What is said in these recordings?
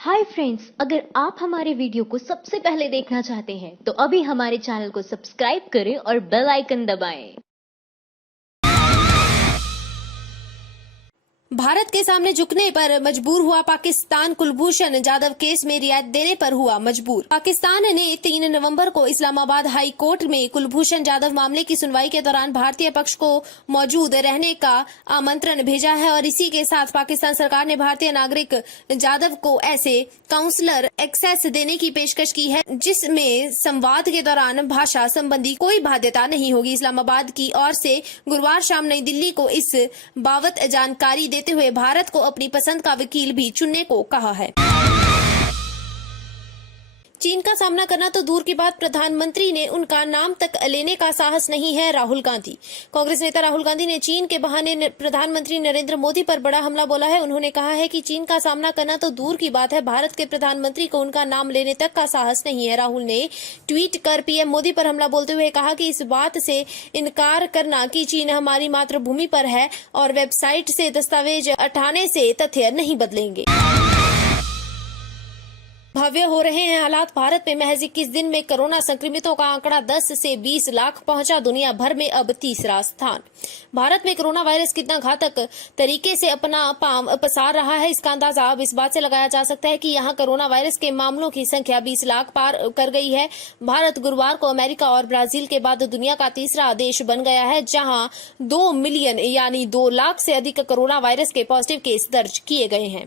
Hi friends, अगर आप हमारे वीडियो को सबसे पहले देखना चाहते हैं तो अभी हमारे चैनल को सब्सक्राइब करें और बेल आइकन दबाएं। भारत के सामने झुकने पर मजबूर हुआ पाकिस्तान। कुलभूषण जाधव केस में रियायत देने पर हुआ मजबूर। पाकिस्तान ने 3 नवंबर को इस्लामाबाद हाई कोर्ट में कुलभूषण जाधव मामले की सुनवाई के दौरान भारतीय पक्ष को मौजूद रहने का आमंत्रण भेजा है और इसी के साथ पाकिस्तान सरकार ने भारतीय नागरिक जाधव को ऐसे काउंसलर एक्सेस देने की पेशकश की है जिसमें संवाद के दौरान भाषा संबंधी कोई बाध्यता नहीं होगी। इस्लामाबाद की ओर से गुरुवार शाम नई दिल्ली को इस बाबत जानकारी देते हुए भारत को अपनी पसंद का वकील भी चुनने को कहा है। चीन का सामना करना तो दूर की बात, प्रधानमंत्री ने उनका नाम तक लेने का साहस नहीं है। राहुल गांधी। कांग्रेस नेता राहुल गांधी ने चीन के बहाने प्रधानमंत्री नरेंद्र मोदी पर बड़ा हमला बोला है। उन्होंने कहा है कि चीन का सामना करना तो दूर की बात है, भारत के प्रधानमंत्री को उनका नाम लेने तक का साहस नहीं है। राहुल ने ट्वीट कर पीएम मोदी पर हमला बोलते हुए कहा कि इस बात से इनकार करना कि चीन हमारी मातृभूमि पर है और वेबसाइट से दस्तावेज हटाने से तथ्य नहीं बदलेंगे। भव्य हो रहे हैं हालात। भारत में महज 21 दिन में कोरोना संक्रमितों का आंकड़ा 10 से 20 लाख पहुंचा, दुनिया भर में अब तीसरा स्थान। भारत में कोरोना वायरस कितना घातक तरीके से अपना पांव पसार रहा है, इसका अंदाजा अब इस बात से लगाया जा सकता है कि यहां कोरोना वायरस के मामलों की संख्या 20 लाख पार कर गई है। भारत गुरुवार को अमेरिका और ब्राजील के बाद दुनिया का तीसरा देश बन गया है जहां 2 मिलियन यानी 2 लाख से अधिक कोरोना वायरस के पॉजिटिव केस दर्ज किए गए हैं।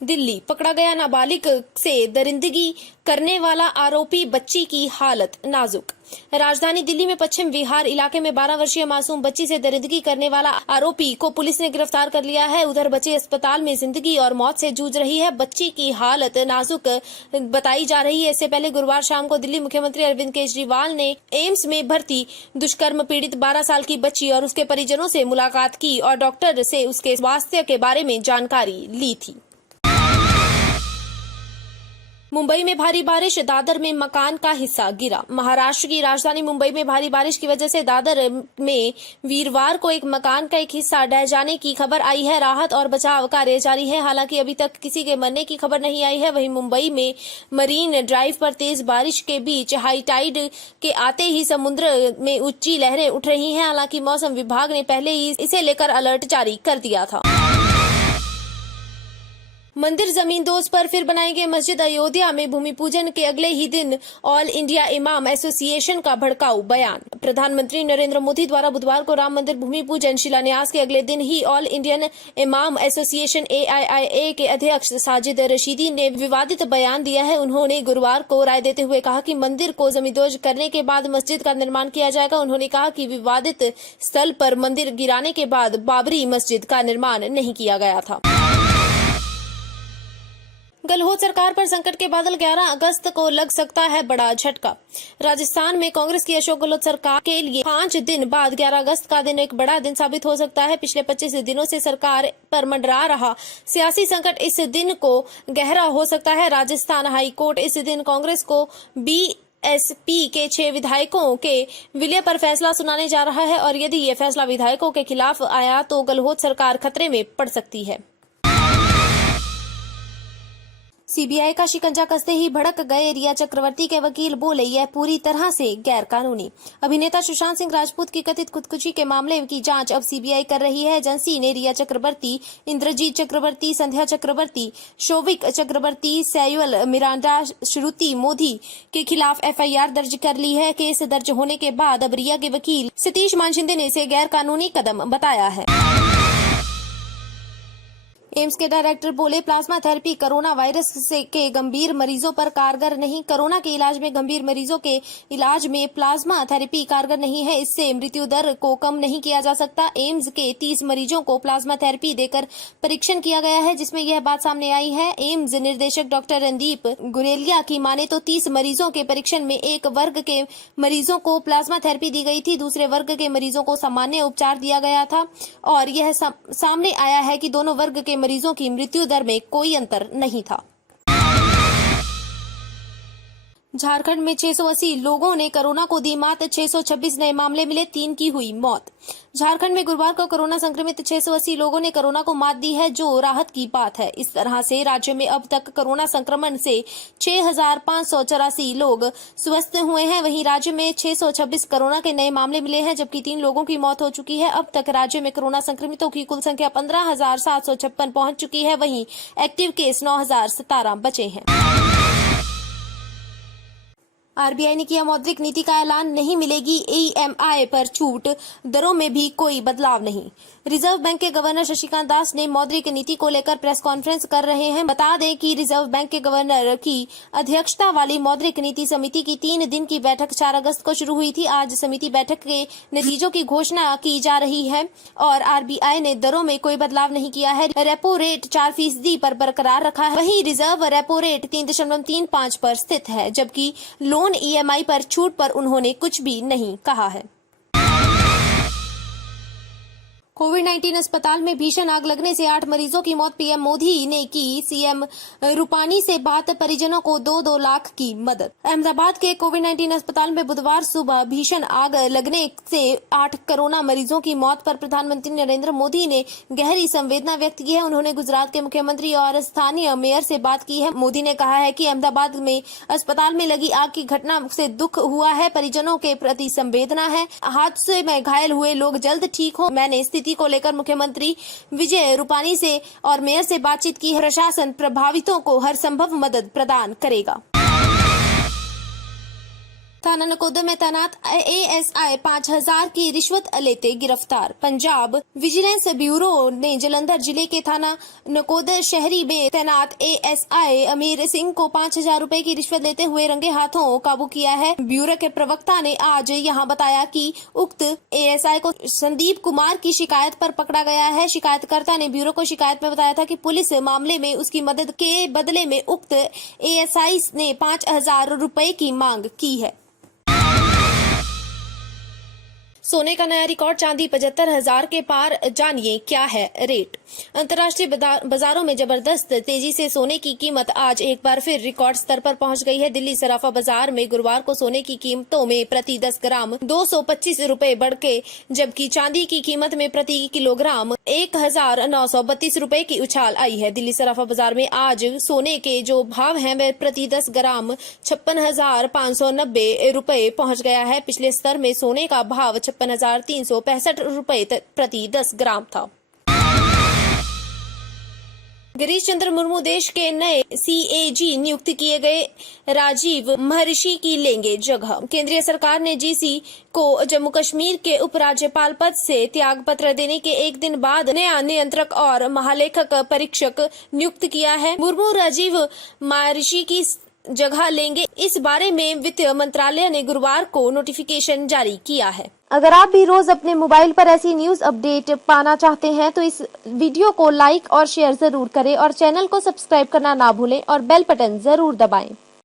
दिल्ली पकड़ा गया नाबालिग से दरिंदगी करने वाला आरोपी, बच्ची की हालत नाजुक। राजधानी दिल्ली में पश्चिम विहार इलाके में 12 वर्षीय मासूम बच्ची से दरिंदगी करने वाला आरोपी को पुलिस ने गिरफ्तार कर लिया है। उधर बच्ची अस्पताल में जिंदगी और मौत से जूझ रही है। बच्ची की हालत नाजुक बताई जा रही है। इससे पहले गुरुवार शाम को दिल्ली मुख्यमंत्री अरविंद केजरीवाल ने एम्स में भर्ती दुष्कर्म पीड़ित 12 साल की बच्ची और उसके परिजनों से मुलाकात की और डॉक्टर से उसके स्वास्थ्य के बारे में जानकारी ली थी। मुंबई में भारी बारिश, दादर में मकान का हिस्सा गिरा। महाराष्ट्र की राजधानी मुंबई में भारी बारिश की वजह से दादर में वीरवार को एक मकान का एक हिस्सा ढह जाने की खबर आई है। राहत और बचाव कार्य जारी है। हालांकि अभी तक किसी के मरने की खबर नहीं आई है। वहीं मुंबई में मरीन ड्राइव पर तेज बारिश के बीच हाई टाइड के आते ही समुद्र में ऊंची लहरें उठ रही हैं। हालांकि मौसम विभाग ने पहले ही इसे लेकर अलर्ट जारी कर दिया था। मंदिर जमींदोज पर फिर बनाई गई मस्जिद। अयोध्या में भूमि पूजन के अगले ही दिन ऑल इंडिया इमाम एसोसिएशन का भड़काऊ बयान। प्रधानमंत्री नरेंद्र मोदी द्वारा बुधवार को राम मंदिर भूमि पूजन शिलान्यास के अगले दिन ही ऑल इंडियन इमाम एसोसिएशन AIIA के अध्यक्ष साजिद रशीदी ने विवादित बयान दिया है। उन्होंने गुरुवार को राय देते हुए कहा कि मंदिर को जमींदोज करने के बाद मस्जिद का निर्माण किया जाएगा। उन्होंने कहा कि विवादित स्थल पर मंदिर गिराने के बाद बाबरी मस्जिद का निर्माण नहीं किया गया था। गहलोत सरकार पर संकट के बादल, 11 अगस्त को लग सकता है बड़ा झटका। राजस्थान में कांग्रेस की अशोक गहलोत सरकार के लिए 5 दिन बाद 11 अगस्त का दिन एक बड़ा दिन साबित हो सकता है। पिछले 25 दिनों से सरकार पर मंडरा रहा सियासी संकट इस दिन को गहरा हो सकता है। राजस्थान हाई कोर्ट इस दिन कांग्रेस को BSP के 6 विधायकों के विलय पर फैसला सुनाने जा रहा है और यदि ये फैसला विधायकों के खिलाफ आया तो गहलोत सरकार खतरे में पड़ सकती है। सीबीआई का शिकंजा कसते ही भड़क गए रिया चक्रवर्ती के वकील, बोले यह पूरी तरह से गैर कानूनी। अभिनेता सुशांत सिंह राजपूत की कथित खुदकुशी के मामले की जांच अब सीबीआई कर रही है। एजेंसी ने रिया चक्रवर्ती, इंद्रजीत चक्रवर्ती, संध्या चक्रवर्ती, शोविक चक्रवर्ती, सैयुअल मिरांडा, श्रुति मोदी के खिलाफ FIR दर्ज कर ली है। केस दर्ज होने के बाद अब रिया के वकील सतीश मानशिंदे ने इसे गैर कानूनी कदम बताया है। एम्स के डायरेक्टर बोले प्लाज्मा थेरेपी कोरोना वायरस के गंभीर मरीजों पर कारगर नहीं। कोरोना के इलाज में गंभीर मरीजों के इलाज में प्लाज्मा थेरेपी कारगर नहीं है। इससे मृत्यु दर को कम नहीं किया जा सकता। एम्स के 30 मरीजों को प्लाज्मा थेरेपी देकर परीक्षण किया गया है जिसमें यह बात सामने आई है। एम्स निर्देशक डॉक्टर रणदीप गुरेलिया की माने तो 30 मरीजों के परीक्षण में एक वर्ग के मरीजों को प्लाज्मा थेरेपी दी गई थी, दूसरे वर्ग के मरीजों को सामान्य उपचार दिया गया था और यह सामने आया है कि दोनों वर्ग के मरीजों की मृत्यु दर में कोई अंतर नहीं था। झारखंड में 680 लोगों ने कोरोना को दी मात, 626 नए मामले मिले, 3 की हुई मौत। झारखंड में गुरुवार को कोरोना संक्रमित 680 लोगों ने कोरोना को मात दी है, जो राहत की बात है। इस तरह से राज्य में अब तक कोरोना संक्रमण से 6,584 लोग स्वस्थ हुए हैं। वहीं राज्य में 626 कोरोना के नए मामले मिले हैं, जबकि 3 लोगों की मौत हो चुकी है। अब तक राज्य में कोरोना संक्रमितों की कुल संख्या 15,756 पहुंच चुकी है। वहीं एक्टिव केस 9,017 बचे हैं। आरबीआई ने किया मौद्रिक नीति का ऐलान, नहीं मिलेगी ईएमआई पर छूट, दरों में भी कोई बदलाव नहीं। रिजर्व बैंक के गवर्नर शक्तिकांत दास ने मौद्रिक नीति को लेकर प्रेस कॉन्फ्रेंस कर रहे हैं। बता दें कि रिजर्व बैंक के गवर्नर की अध्यक्षता वाली मौद्रिक नीति समिति की 3 दिन की बैठक 4 अगस्त को शुरू हुई थी। आज समिति बैठक के नतीजों की घोषणा की जा रही है और आरबीआई ने दरों में कोई बदलाव नहीं किया है। रेपो रेट 4% पर बरकरार रखा है। वहीं रिजर्व रेपो रेट 3.35 पर स्थित है, जबकि लोन ईएमआई पर छूट पर उन्होंने कुछ भी नहीं कहा है। कोविड-19 अस्पताल में भीषण आग लगने से 8 मरीजों की मौत, पीएम मोदी ने की सीएम रूपानी से बात, परिजनों को 2-2 लाख की मदद। अहमदाबाद के कोविड-19 अस्पताल में बुधवार सुबह भीषण आग लगने से 8 कोरोना मरीजों की मौत पर प्रधानमंत्री नरेंद्र मोदी ने गहरी संवेदना व्यक्त की है। उन्होंने गुजरात के मुख्यमंत्री और स्थानीय मेयर से बात की है। मोदी ने कहा है कि अहमदाबाद में अस्पताल में लगी आग की घटना से दुख हुआ है, परिजनों के प्रति संवेदना है। हादसे में घायल हुए लोग जल्द ठीक हो। मैंने स्थिति को लेकर मुख्यमंत्री विजय रूपानी से और मेयर से बातचीत की है। प्रशासन प्रभावितों को हर संभव मदद प्रदान करेगा। थाना नकोदर में तैनात एएसआई 5,000 की रिश्वत लेते गिरफ्तार। पंजाब विजिलेंस ब्यूरो ने जालंधर जिले के थाना नकोदर शहरी में तैनात एएसआई अमीर सिंह को 5,000 रुपए की रिश्वत लेते हुए रंगे हाथों काबू किया है। ब्यूरो के प्रवक्ता ने आज यहां बताया कि उक्त एएसआई को संदीप कुमार की शिकायत पर पकड़ा गया है। शिकायतकर्ता ने ब्यूरो को शिकायत में बताया था कि पुलिस मामले में उसकी मदद के बदले में उक्त एएसआई ने 5,000 रुपए की मांग की है। सोने का नया रिकॉर्ड, चांदी 75,000 के पार, जानिए क्या है रेट। अंतर्राष्ट्रीय बाजारों में जबरदस्त तेजी से सोने की कीमत आज एक बार फिर रिकॉर्ड स्तर पर पहुंच गई है। दिल्ली सराफा बाजार में गुरुवार को सोने की कीमतों में प्रति 10 ग्राम 225 रुपए बढ़ के, जबकि चांदी की कीमत में प्रति किलोग्राम 1,932 रुपए की उछाल आई है। दिल्ली सराफा बाजार में आज सोने के जो भाव हैं वे प्रति 10 ग्राम 56,590 रुपए पहुंच गया है। पिछले स्तर में सोने का भाव 56,365 रुपए प्रति 10 ग्राम था। गिरीश चंद्र मुर्मू देश के नए सीएजी नियुक्त किए गए राजीव महर्षि की लेंगे जगह। केंद्रीय सरकार ने जीसी को जम्मू कश्मीर के उपराज्यपाल पद से त्याग पत्र देने के एक दिन बाद नया नियंत्रक और महालेखक परीक्षक नियुक्त किया है। मुर्मू राजीव महर्षि की जगह लेंगे। इस बारे में वित्त मंत्रालय ने गुरुवार को नोटिफिकेशन जारी किया है। अगर आप भी रोज अपने मोबाइल पर ऐसी न्यूज अपडेट पाना चाहते हैं तो इस वीडियो को लाइक और शेयर जरूर करें और चैनल को सब्सक्राइब करना ना भूलें और बेल बटन जरूर दबाएं।